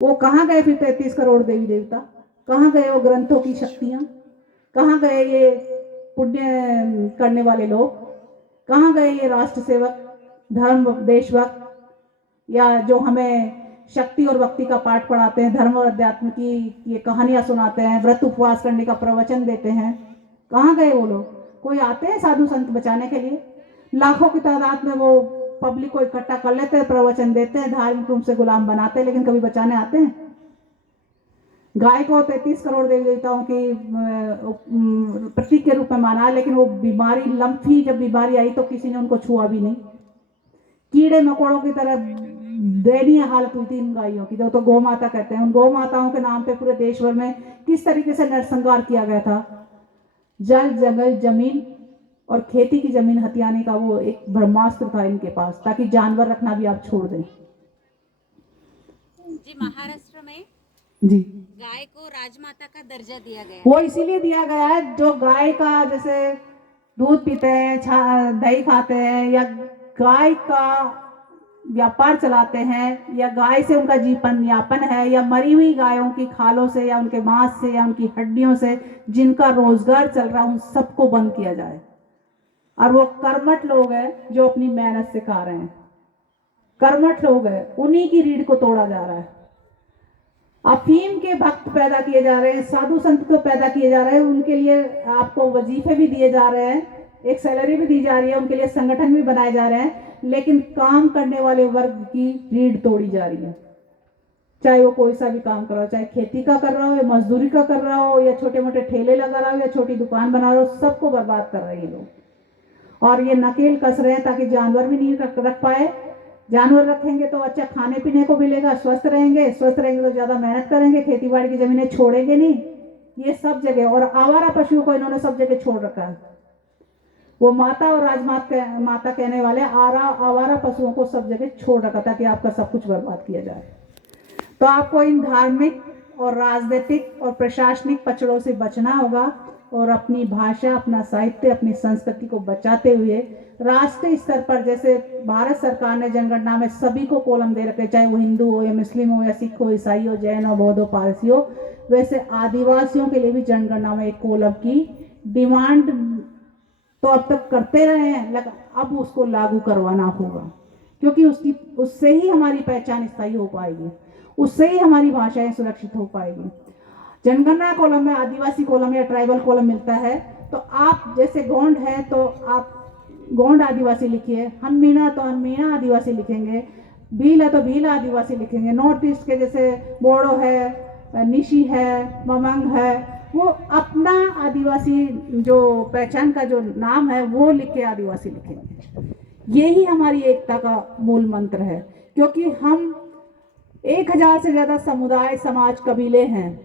वो कहाँ गए फिर 33 करोड़ देवी देवता? कहाँ गए वो ग्रंथों की शक्तियाँ? कहाँ गए ये पुण्य करने वाले लोग? कहाँ गए ये राष्ट्र सेवक, धर्म देशभक्त, या जो हमें शक्ति और भक्ति का पाठ पढ़ाते हैं, धर्म और अध्यात्म की ये कहानियां सुनाते हैं, व्रत उपवास करने का प्रवचन देते हैं? कहाँ गए वो लोग? कोई आते हैं साधु संत बचाने के लिए? लाखों की तादाद में वो पब्लिक को इकट्ठा कर लेते हैं, प्रवचन देते हैं, धार्मिक रूप से गुलाम बनाते हैं, लेकिन कभी बचाने आते हैं? गाय को 33 करोड़ देवी देवताओं की प्रतीक के रूप में माना, लेकिन वो बीमारी लम्फी जब बीमारी आई तो किसी ने उनको छुआ भी नहीं। कीड़े मकोड़ों की तरह दयनीय हालत हुई थी इन गायों की, जो तो गौ माता कहते हैं। उन गौ माताओं के नाम पे पूरे देश भर में किस तरीके से नरसंहार किया गया था। जल जंगल जमीन और खेती की जमीन हथियाने का वो एक ब्रह्मास्त्र था इनके पास, ताकि जानवर रखना भी आप छोड़ दें। जी, महाराष्ट्र में जी, गाय को राजमाता का दर्जा दिया गया। वो इसीलिए दिया गया है, जो गाय का जैसे दूध पीते हैं, दही खाते हैं, या गाय का व्यापार चलाते हैं, या गाय से उनका जीवन यापन है, या मरी हुई गायों की खालों से या उनके मांस से या उनकी हड्डियों से जिनका रोजगार चल रहा है, उन सबको बंद किया जाए। और वो कर्मठ लोग हैं जो अपनी मेहनत से खा रहे हैं, कर्मठ लोग हैं, उन्हीं की रीढ़ को तोड़ा जा रहा है। अफीम के भक्त पैदा किए जा रहे हैं, साधु संत को पैदा किए जा रहे हैं, उनके लिए आपको वजीफे भी दिए जा रहे हैं, एक सैलरी भी दी जा रही है, उनके लिए संगठन भी बनाए जा रहे हैं, लेकिन काम करने वाले वर्ग की रीढ़ तोड़ी जा रही है। चाहे वो कोई सा भी काम कर रहा हो, चाहे खेती का कर रहा हो, या मजदूरी का कर रहा हो, या छोटे मोटे ठेले लगा रहा हो, या छोटी दुकान बना रहा हो, सबको बर्बाद कर रहे हैं ये लोग। और ये नकेल कस रहे हैं ताकि जानवर भी नहीं रख पाए। जानवर रखेंगे तो अच्छा खाने पीने को मिलेगा, स्वस्थ रहेंगे, स्वस्थ रहेंगे तो ज्यादा मेहनत करेंगे, खेती बाड़ी की जमीनें छोड़ेंगे नहीं। ये सब जगह, और आवारा पशुओं को इन्होंने सब जगह छोड़ रखा है। वो माता और राजमाता माता कहने वाले आवारा पशुओं को सब जगह छोड़ रखा था कि आपका सब कुछ बर्बाद किया जाए। तो आपको इन धार्मिक और राजनीतिक और प्रशासनिक पचड़ों से बचना होगा, और अपनी भाषा, अपना साहित्य, अपनी संस्कृति को बचाते हुए राष्ट्रीय स्तर पर, जैसे भारत सरकार ने जनगणना में सभी को कॉलम दे रखे, चाहे वो हिंदू हो या मुस्लिम हो या सिख हो, ईसाई हो, जैन हो, बौद्ध हो, पारसी हो, वैसे आदिवासियों के लिए भी जनगणना में एक कॉलम की डिमांड तो अब तक करते रहे हैं, लेकिन अब उसको लागू करवाना होगा, क्योंकि उससे ही हमारी पहचान स्थायी हो पाएगी, उससे ही हमारी भाषाएं सुरक्षित हो पाएगी। जनगणना कॉलम में आदिवासी कॉलम या ट्राइबल कॉलम मिलता है, तो आप जैसे गोंड है तो आप गोंड आदिवासी लिखिए, हम मीणा तो हम मीणा आदिवासी लिखेंगे, भील है तो भील आदिवासी लिखेंगे, नॉर्थ ईस्ट के जैसे बोडो है, निशी है, ममंग है, वो अपना आदिवासी जो पहचान का जो नाम है वो लिख के आदिवासी लिखेंगे। यही हमारी एकता का मूल मंत्र है, क्योंकि हम 1000 से ज्यादा समुदाय, समाज, कबीले हैं,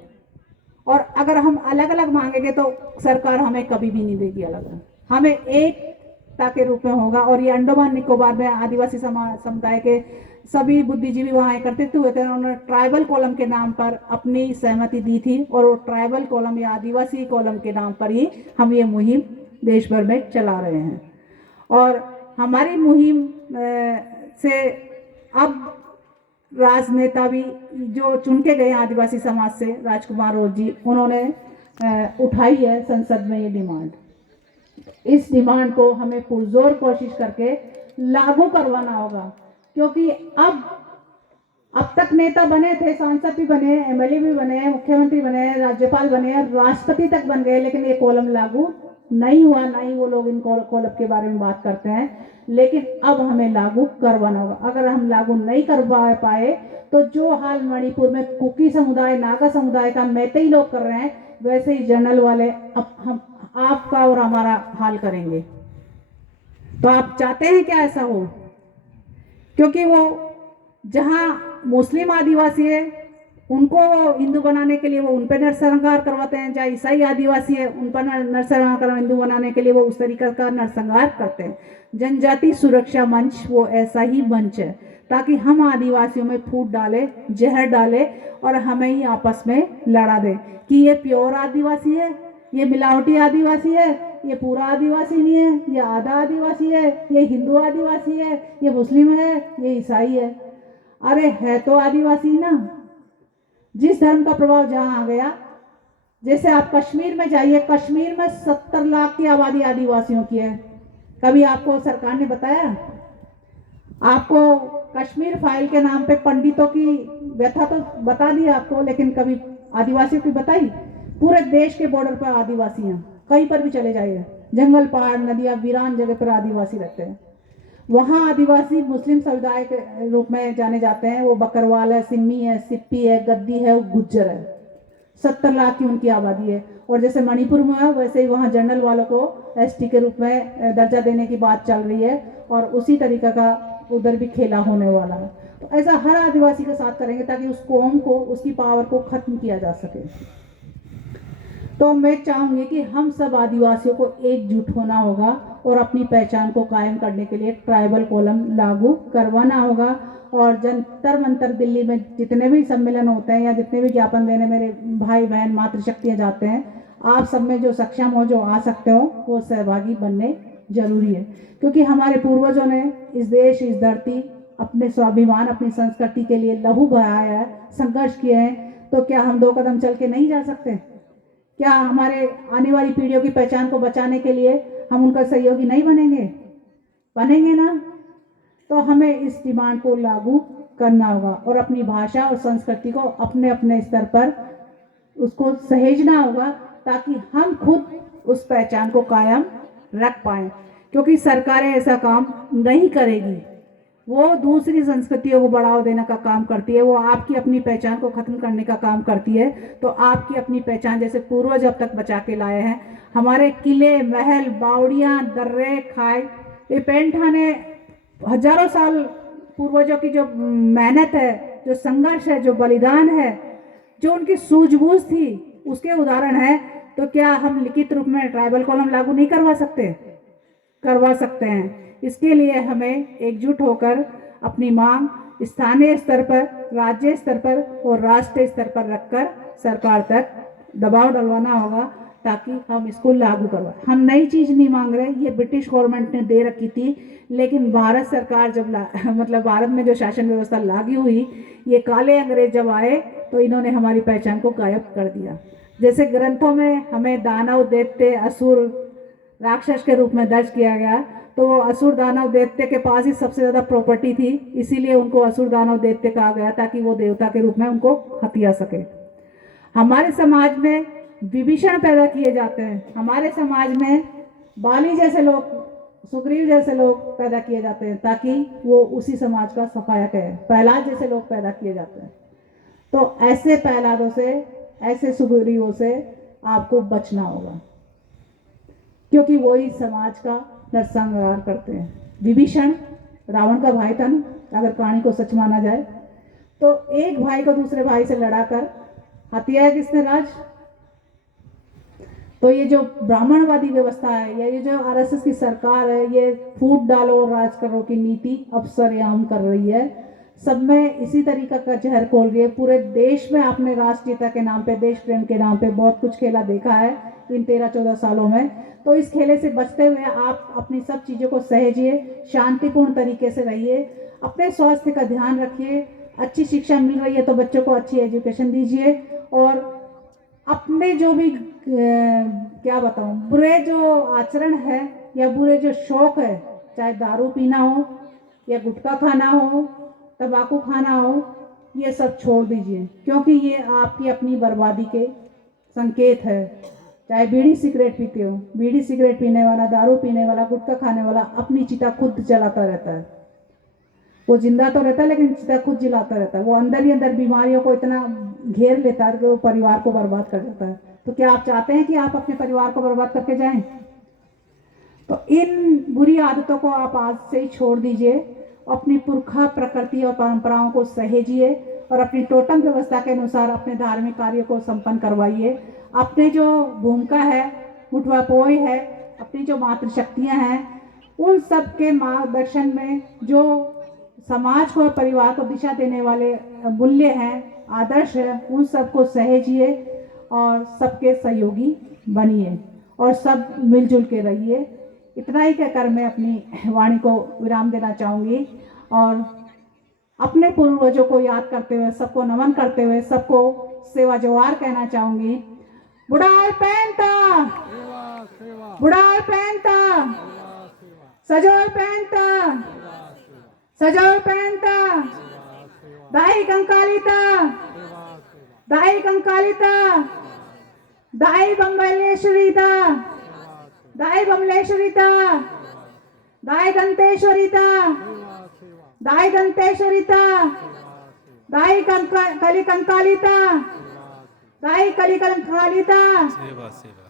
और अगर हम अलग अलग मांगेंगे तो सरकार हमें कभी भी नहीं देगी अलग अलग, हमें एकता के रूप में होगा। और ये अंडमान निकोबार में आदिवासी समुदाय के सभी बुद्धिजीवी वहां एकत्रित हुए थे, उन्होंने ट्राइबल कॉलम के नाम पर अपनी सहमति दी थी, और वो ट्राइबल कॉलम या आदिवासी कॉलम के नाम पर ही हम ये मुहिम देश भर में चला रहे हैं। और हमारी मुहिम से अब राजनेता भी जो चुन के गए आदिवासी समाज से, राजकुमार रोज जी, उन्होंने उठाई है संसद में ये डिमांड। इस डिमांड को हमें पुरजोर कोशिश करके लागू करवाना होगा, क्योंकि अब तक नेता बने थे, सांसद भी बने, एमएलए भी बने, मुख्यमंत्री बने, राज्यपाल बने, राष्ट्रपति तक बन गए, लेकिन ये कॉलम लागू नहीं हुआ, नहीं वो लोग इन कॉलम के बारे में बात करते हैं। लेकिन अब हमें लागू करवाना होगा। अगर हम लागू नहीं करवा पाए तो जो हाल मणिपुर में कुकी समुदाय, नागा समुदाय का, मैतेई लोग कर रहे हैं, वैसे ही जनरल वाले अब हम आपका और हमारा हाल करेंगे। तो आप चाहते हैं क्या ऐसा हो? क्योंकि वो जहां मुस्लिम आदिवासी है उनको हिंदू बनाने के लिए वो उन पर नरसंहार करवाते हैं, जहाँ ईसाई आदिवासी है उन पर नरसंहार कर, हिंदू बनाने के लिए वो उस तरीके का नरसंहार करते हैं। जनजाति सुरक्षा मंच वो ऐसा ही मंच है, ताकि हम आदिवासियों में फूट डाले, जहर डाले, और हमें ही आपस में लड़ा दे कि ये प्योर आदिवासी है, ये मिलावटी आदिवासी है, ये पूरा आदिवासी नहीं है, ये आधा आदिवासी है, ये हिंदू आदिवासी है, ये मुस्लिम है, ये ईसाई है। अरे है तो आदिवासी ना, जिस धर्म का प्रभाव जहाँ आ गया, जैसे आप कश्मीर में जाइए, कश्मीर में 70 लाख की आबादी आदिवासियों की है। कभी आपको सरकार ने बताया? आपको कश्मीर फाइल के नाम पे पंडितों की व्यथा तो बता दी आपको, लेकिन कभी आदिवासियों की बताई? पूरे देश के बॉर्डर पर आदिवासी हैं, कहीं पर भी चले जाइए, जंगल पहाड़ नदियां वीरान जगह पर आदिवासी रहते हैं। वहाँ आदिवासी मुस्लिम समुदाय के रूप में जाने जाते हैं। वो बकरवाल है, सिम्मी है, सिप्पी है, गद्दी है, गुज्जर है। 70 लाख की उनकी आबादी है। और जैसे मणिपुर में है, वैसे ही वहाँ जनरल वालों को एसटी के रूप में दर्जा देने की बात चल रही है, और उसी तरीका का उधर भी खेला होने वाला है। तो ऐसा हर आदिवासी के साथ करेंगे ताकि उस कौम को, उसकी पावर को खत्म किया जा सके। तो मैं चाहूंगी कि हम सब आदिवासियों को एकजुट होना होगा और अपनी पहचान को कायम करने के लिए ट्राइबल कॉलम लागू करवाना होगा। और जंतर मंतर दिल्ली में जितने भी सम्मेलन होते हैं या जितने भी ज्ञापन देने मेरे भाई बहन मातृशक्तियाँ जाते हैं, आप सब में जो सक्षम हो, जो आ सकते हो, वो सहभागी बनने जरूरी है। क्योंकि हमारे पूर्वजों ने इस देश, इस धरती, अपने स्वाभिमान, अपनी संस्कृति के लिए लहू बहाया है, संघर्ष किए हैं। तो क्या हम 2 कदम चल के नहीं जा सकते? क्या हमारे आने वाली पीढ़ियों की पहचान को बचाने के लिए हम उनका सहयोगी नहीं बनेंगे? बनेंगे ना। तो हमें इस डिमांड को लागू करना होगा और अपनी भाषा और संस्कृति को अपने अपने स्तर पर उसको सहेजना होगा, ताकि हम खुद उस पहचान को कायम रख पाएं। क्योंकि सरकारें ऐसा काम नहीं करेगी, वो दूसरी संस्कृतियों को बढ़ावा देने का काम करती है, वो आपकी अपनी पहचान को खत्म करने का काम करती है। तो आपकी अपनी पहचान जैसे पूर्वज अब तक बचा के लाए हैं, हमारे किले, महल, बावड़ियाँ, दर्रे, खाई, ये पेंठाने, हजारों साल पूर्वजों की जो मेहनत है, जो संघर्ष है, जो बलिदान है, जो उनकी सूझबूझ थी, उसके उदाहरण है। तो क्या हम लिखित रूप में ट्राइबल कॉलम लागू नहीं करवा सकते? करवा सकते हैं। इसके लिए हमें एकजुट होकर अपनी मांग स्थानीय स्तर पर, राज्य स्तर पर और राष्ट्रीय स्तर पर रखकर सरकार तक दबाव डलवाना होगा, ताकि हम इसको लागू करवाएं। हम नई चीज़ नहीं मांग रहे, ये ब्रिटिश गवर्नमेंट ने दे रखी थी, लेकिन भारत सरकार जब मतलब भारत में जो शासन व्यवस्था लागू हुई, ये काले अंग्रेज जब आए तो इन्होंने हमारी पहचान को गायब कर दिया। जैसे ग्रंथों में हमें दानव, दैत्य, असुर, राक्षस के रूप में दर्ज किया गया, तो वो असुर, दानव, दैत्य के पास ही सबसे ज़्यादा प्रॉपर्टी थी, इसीलिए उनको असुर, दानव, दैत्य कहा गया, ताकि वो देवता के रूप में उनको हथिया सके। हमारे समाज में विभीषण पैदा किए जाते हैं, हमारे समाज में बाली जैसे लोग, सुग्रीव जैसे लोग पैदा किए जाते हैं, ताकि वो उसी समाज का सफाया करें। प्रहलाद जैसे लोग पैदा किए जाते हैं। तो ऐसे प्रहलादों से, ऐसे सुग्रीवों से आपको बचना होगा, क्योंकि वही समाज का नरसंहार करते हैं। विभीषण रावण का भाई था ना, अगर कहानी को सच माना जाए तो। एक भाई को दूसरे भाई से लड़ाकर हत्या किसने? राज। तो ये जो ब्राह्मणवादी व्यवस्था है, या ये जो आरएसएस की सरकार है, ये फूट डालो राज करो की नीति अब सरेआम कर रही है। सब में इसी तरीका का जहर खोल रही है। पूरे देश में आपने राष्ट्रीयता के नाम पे, देश प्रेम के नाम पे बहुत कुछ खेला देखा है इन 13-14 सालों में। तो इस खेले से बचते हुए आप अपनी सब चीज़ों को सहेजिए, शांतिपूर्ण तरीके से रहिए, अपने स्वास्थ्य का ध्यान रखिए। अच्छी शिक्षा मिल रही है तो बच्चों को अच्छी एजुकेशन दीजिए, और अपने जो भी क्या बताऊं, बुरे जो आचरण है या बुरे जो शौक है, चाहे दारू पीना हो या गुटखा खाना हो, तंबाकू खाना हो, ये सब छोड़ दीजिए, क्योंकि ये आपकी अपनी बर्बादी के संकेत है। चाहे बीड़ी सिगरेट पीते हो, बीड़ी सिगरेट पीने वाला, दारू पीने वाला, गुटखा खाने वाला अपनी चिता खुद जलाता रहता है। वो जिंदा तो रहता है लेकिन चिता खुद जलाता रहता है। वो अंदर ही अंदर बीमारियों को इतना घेर लेता है कि वो परिवार को बर्बाद कर देता है। तो क्या आप चाहते हैं कि आप अपने परिवार को बर्बाद करके जाएं? तो इन बुरी आदतों को आप आज से ही छोड़ दीजिए, अपनी पुरखा प्रकृति और परंपराओं को सहेजिए और अपनी टोटम व्यवस्था के अनुसार अपने धार्मिक कार्यों को संपन्न करवाइए। अपने जो भूमिका है, मुठवापोई है, अपनी जो मातृशक्तियाँ हैं, उन सब के मार्गदर्शन में जो समाज को, परिवार को दिशा देने वाले मूल्य हैं, आदर्श है, उन सब को सहेजिए और सबके सहयोगी बनिए और सब मिलजुल के रहिए। इतना ही कहकर मैं अपनी वाणी को विराम देना चाहूँगी और अपने पूर्वजों को याद करते हुए, सबको नमन करते हुए, सबको सेवा जोहार कहना चाहूंगी। बुढ़ाई पहनता, बुढ़ाई पहनता, सजोर पहनता, सजोर पहनता, दाई कंकालिता, दाई कंकालिता, दाई बम्बलेश्वरीता, दाई बमलेश्वरीता, दाई दंतेश्वरीता, दाई दंतेश्वरीता, दाई कली कंकालिता, दाई कली कंकालिता। सेवा सेवा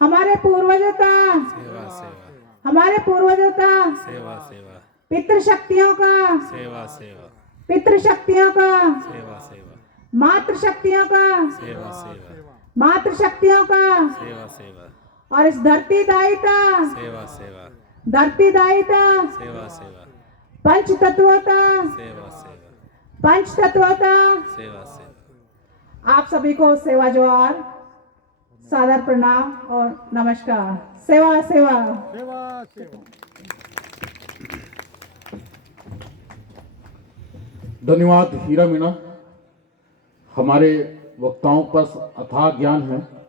हमारे पूर्वजता, सेवा सेवा हमारे पूर्वजता, सेवा सेवा पितृशक्तियों का, सेवा सेवा पितृशक्तियों का, सेवा सेवा मातृशक्तियों का, सेवा सेवा मातृशक्तियों का, सेवा सेवा और इस धरती दायिता, सेवा सेवा धरती दायिता, सेवा सेवा पंच तत्वता, सेवा सेवा पंच तत्वता। सेवा सेवा। आप सभी को सेवा जोहार, सादर प्रणाम और नमस्कार। सेवा सेवा। धन्यवाद हीरा मीणा। हमारे वक्ताओं पर अथाह ज्ञान है।